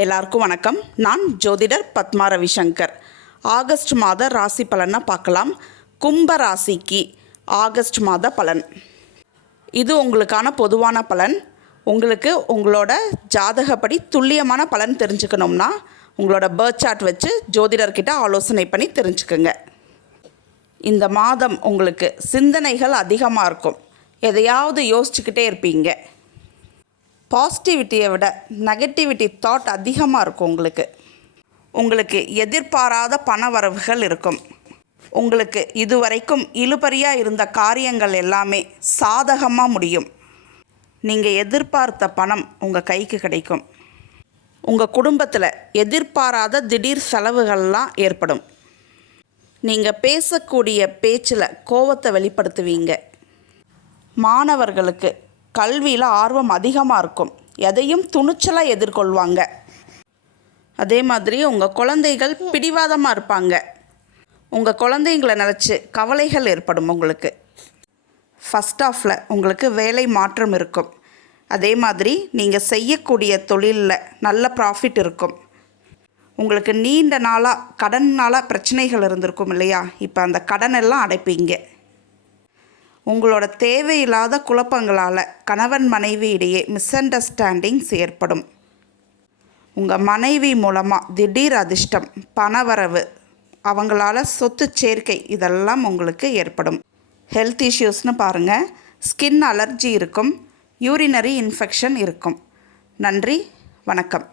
எல்லாருக்கும் வணக்கம். நான் ஜோதிடர் பத்மா ரவிசங்கர். ஆகஸ்ட் மாத ராசி பலனை பார்க்கலாம். கும்ப ராசிக்கு ஆகஸ்ட் மாத பலன். இது உங்களுக்கான பொதுவான பலன். உங்களுக்கு உங்களோட ஜாதகப்படி துல்லியமான பலன் தெரிஞ்சுக்கணும்னா உங்களோட பர்த் சார்ட் வச்சு ஜோதிடர்கிட்ட ஆலோசனை பண்ணி தெரிஞ்சுக்குங்க. இந்த மாதம் உங்களுக்கு சிந்தனைகள் அதிகமாக இருக்கும். எதையாவது யோசிச்சுக்கிட்டே இருப்பீங்க. பாசிட்டிவிட்டியை விட நெகட்டிவிட்டி தாட் அதிகமாக இருக்கும். உங்களுக்கு எதிர்பாராத பண வரவுகள் இருக்கும். உங்களுக்கு இதுவரைக்கும் இழுபறியாக இருந்த காரியங்கள் எல்லாமே சாதகமாக முடியும். நீங்கள் எதிர்பார்த்த பணம் உங்கள் கைக்கு கிடைக்கும். உங்கள் குடும்பத்தில் எதிர்பாராத திடீர் செலவுகள்லாம் ஏற்படும். நீங்கள் பேசக்கூடிய பேச்சில் கோபத்தை வெளிப்படுத்துவீங்க. மாணவர்களுக்கு கல்வியில் ஆர்வம் அதிகமாக இருக்கும். எதையும் துணிச்சலாக எதிர்கொள்வாங்க. அதே மாதிரி உங்கள் குழந்தைகள் பிடிவாதமாக இருப்பாங்க. உங்கள் குழந்தைங்களை நினச்சி கவலைகள் ஏற்படும். உங்களுக்கு ஃபஸ்ட் ஆஃபில் உங்களுக்கு வேலை மாற்றம் இருக்கும். அதே மாதிரி நீங்கள் செய்யக்கூடிய தொழிலில் நல்ல ப்ராஃபிட் இருக்கும். உங்களுக்கு நீண்ட நாளாக கடனால் பிரச்சனைகள் இருந்திருக்கும் இல்லையா? இப்போ அந்த கடனெல்லாம் அடைப்பீங்க. உங்களோட தேவையில்லாத குழப்பங்களால் கணவன் மனைவி இடையே மிஸ் அண்டர்ஸ்டாண்டிங்ஸ் ஏற்படும். உங்கள் மனைவி மூலமாக திடீர் அதிர்ஷ்டம், பணவரவு, அவங்களால சொத்து சேர்க்கை இதெல்லாம் உங்களுக்கு ஏற்படும். ஹெல்த் இஷ்யூஸ்னு பாருங்கள். ஸ்கின் அலர்ஜி இருக்கும். யூரினரி இன்ஃபெக்ஷன் இருக்கும். நன்றி, வணக்கம்.